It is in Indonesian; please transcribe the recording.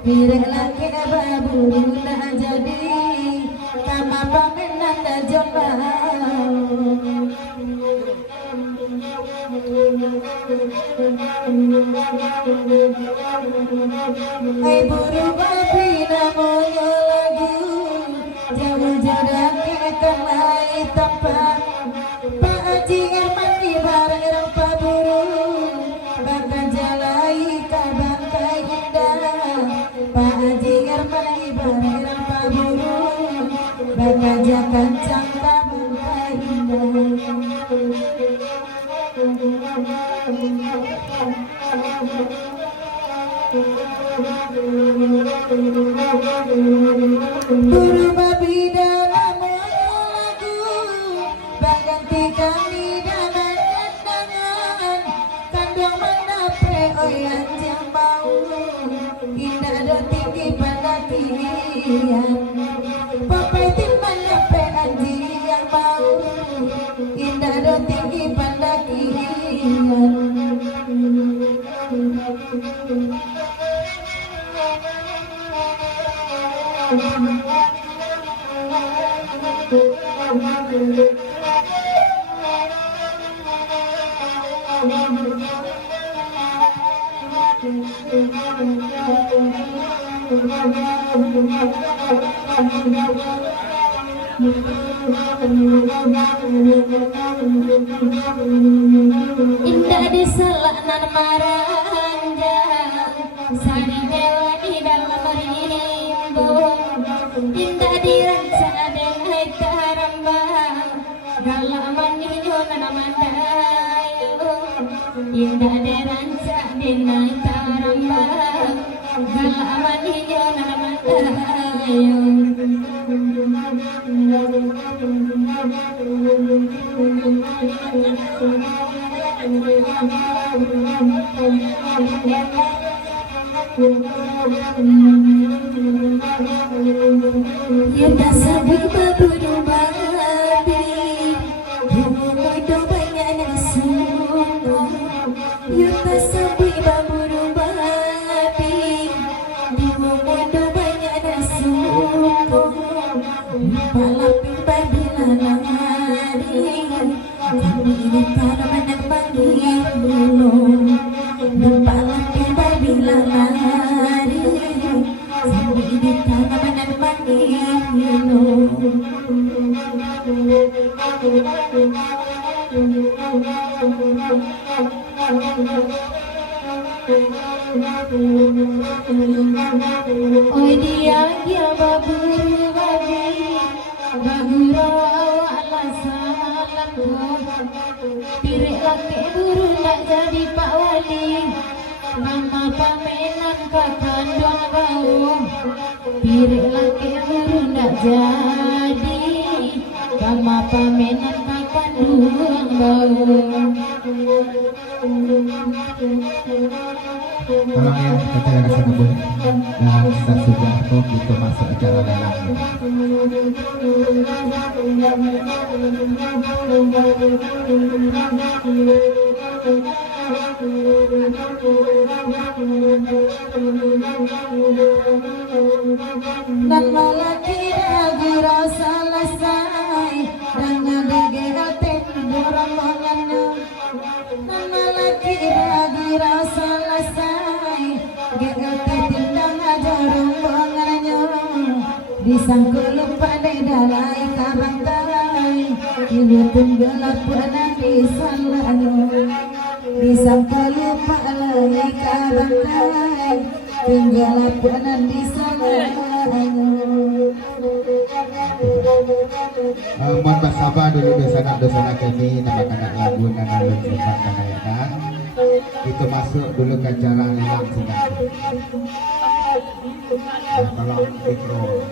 Pirek laki babu nak jadi kama pamenan da jombang. Hai buru babi namanya lagu jauh jarak ke lai tempat Pak Haji Herman di bareng irang paburu bakal jalai kabang indah Pak Haji Herman di bareng irang paburu bakal jakan cangka indah. Buru babi dalam lagu baganti kami dalam kendangan kandung menape oyan yang bau indah do tinggi pada kian papai timban nape anji yang bau indah do tinggi pada kian. Indah di selanan maranja sari dewa di dalam rimbo indah di ranca dan hai tarambang galak maniyo nanamandayo indah di ranca dan hai tarambang galak maniyo nanamandayo. Yunda sabi baburu babi Humumoy do banyak nasu Yunda sabi baburu babi Humumoy do banyak nasu Palapin babila langari Kami ini para menang dulu Palapin babila langari Kami ini para menang dulu. Oi dia baburu babi baguro ala salamku pirik laki buru nak jadi pak wali mama pamenan kakan doang bau pirik laki buru nak jadi mama pamenan kakan doang bau. Tolong ya acara kesana pun dan Ustaz Sujarto itu masuk acara lelang. Dan malaki ragu rasa selesai dan ngedege hati dorongannya dan malaki ragu rasa selesai GLT tindang aja rombongannya disangkul pada dalai kabantai ini pun gelap pernah disalahnya disangkul pada kabantai tinggal pernah disalahnya. Mohon bersabar dulu dosa kami nama kanak lagu dan alun sempat menaikkan itu masuk dulu ke acara lelang sedang. Tolong mikro.